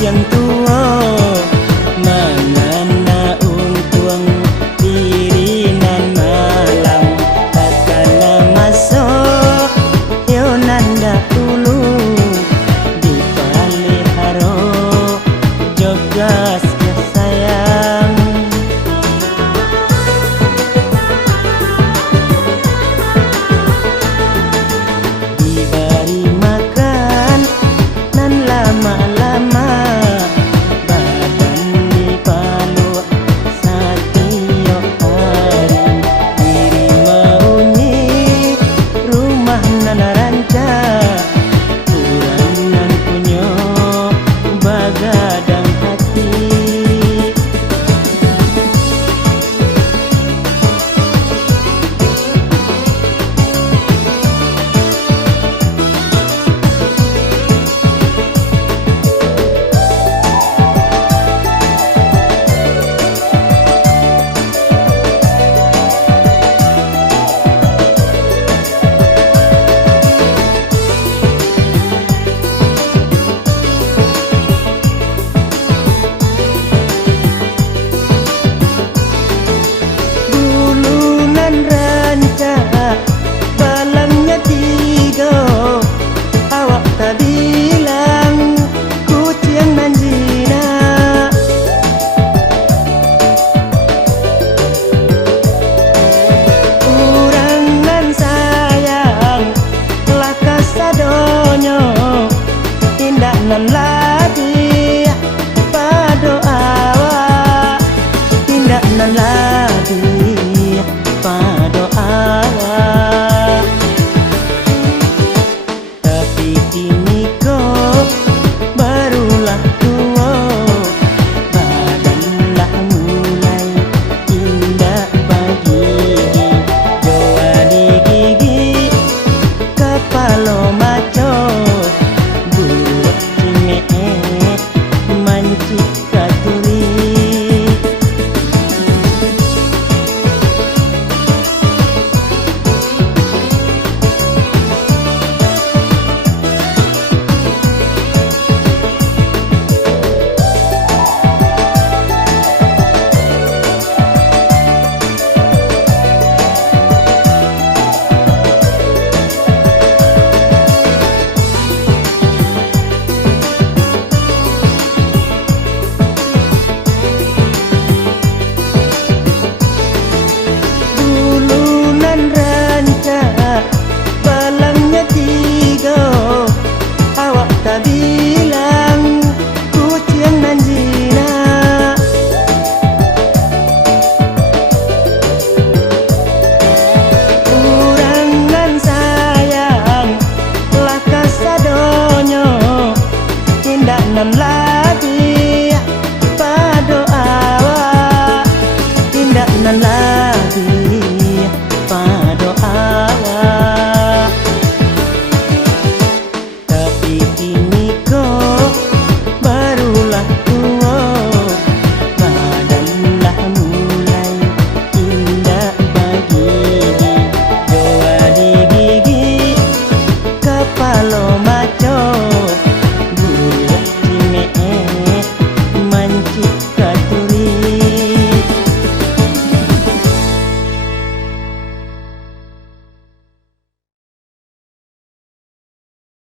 yang tua mangana untung diri nan malam takana masuk yo nanda ulu di paliharo jogas ya sayang. Diberi makan nan lama-lama badan dipalu setiap hari diri meuni rumah nan ranca kurang nan punyo bagadang hati. Balangnya tiga, awak tak bilang kucing nan zina. Urang nan sayang laka sadonyo tindak nan lagi pado awak tindak nan lagi pado awak. Tapi kini kau barulah tua badanlah mulai indah bagi doa di gigi kepala maco buat cingek mancik katuri. Balangnya tiga, awak tak